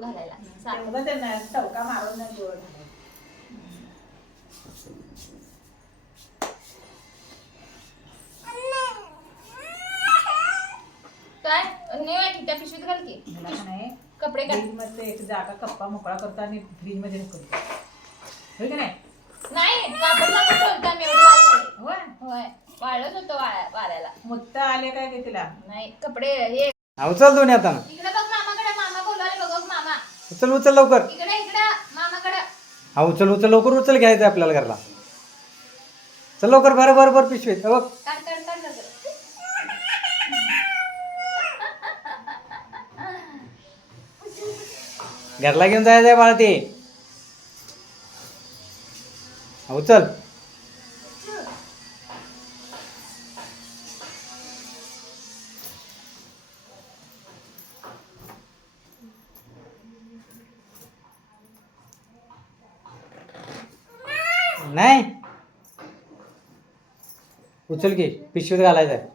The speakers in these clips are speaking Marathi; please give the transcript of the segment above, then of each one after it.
घालायला तेवढं त्यांना चौका मारून नाही गोळ घालायला. काय नाही त्या पिशवीत घाल की मला का नाही कपडे घाल. फ्रीज मध्ये एक जागा कप्पा मोकळा करतो आणि फ्रीज मध्ये करतो होय की नाही? नाही कापड कापड ठेवता मी एवढी वाळ झाली. होय होय वाळत होतं वाऱ्याला. मुत्ता आले काय की तिला? नाही कपडे हे उचल दोन्ही आता इकडे बघ मामाकडे मामा बोलवाले बघ मामा उचल उचल लवकर. इकडे मामाकडे हा उचल उचल लवकर उचल घ्यायचं आपल्याला घरला. चल लवकर बरं पिशवीत बघ. काढ लवकर. घरला घेऊन जायचंय बाळा ते. हा, उचल. नाही उचल की पिशवीत घालायचंय.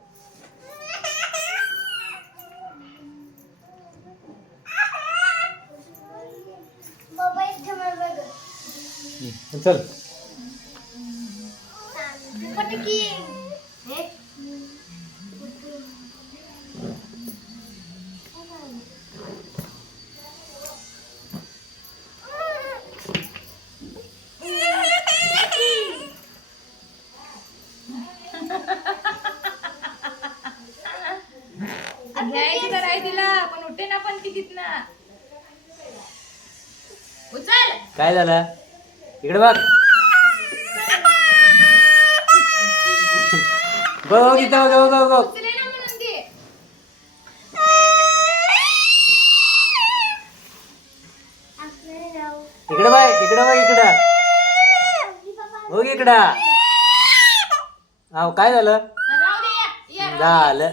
उचल. घ्यायची तर आहे तिला पण उठे ना पण ती तिथनं. उचल. काय झालं इकडे बघ. बघ इथं बघ. उचले ना म्हणून ती. इकडे बघ इकडं. बघ इकडं. काय झालं? राहू दे या झालं.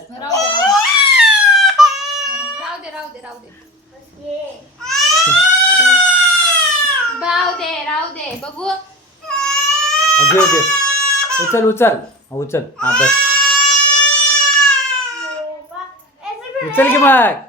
राहू दे बघू. घे उचल. हा बस उचल की मग.